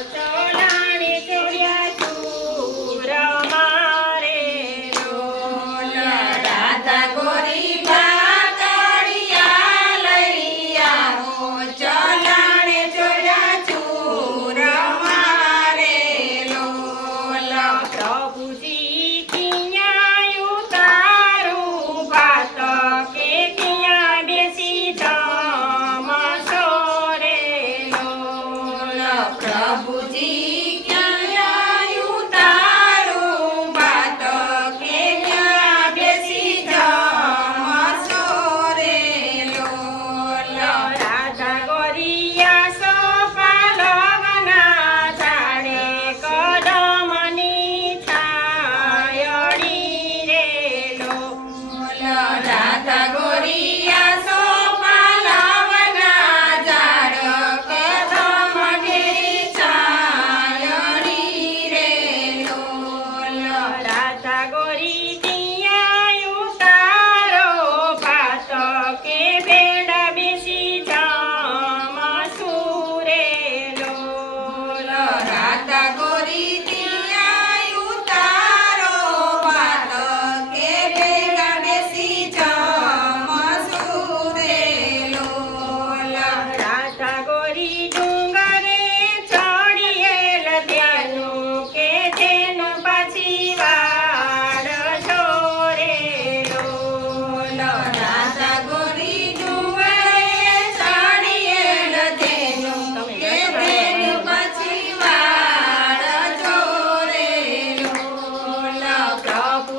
बचा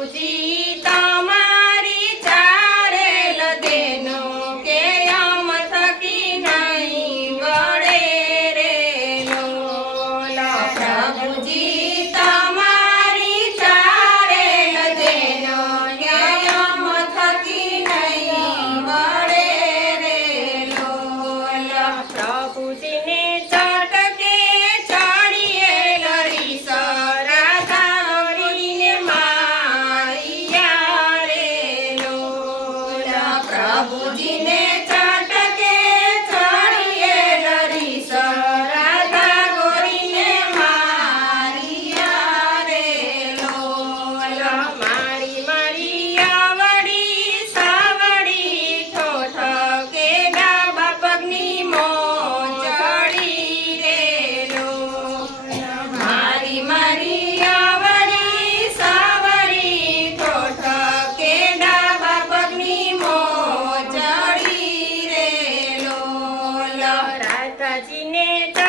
不低始めた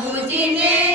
বুঝিনে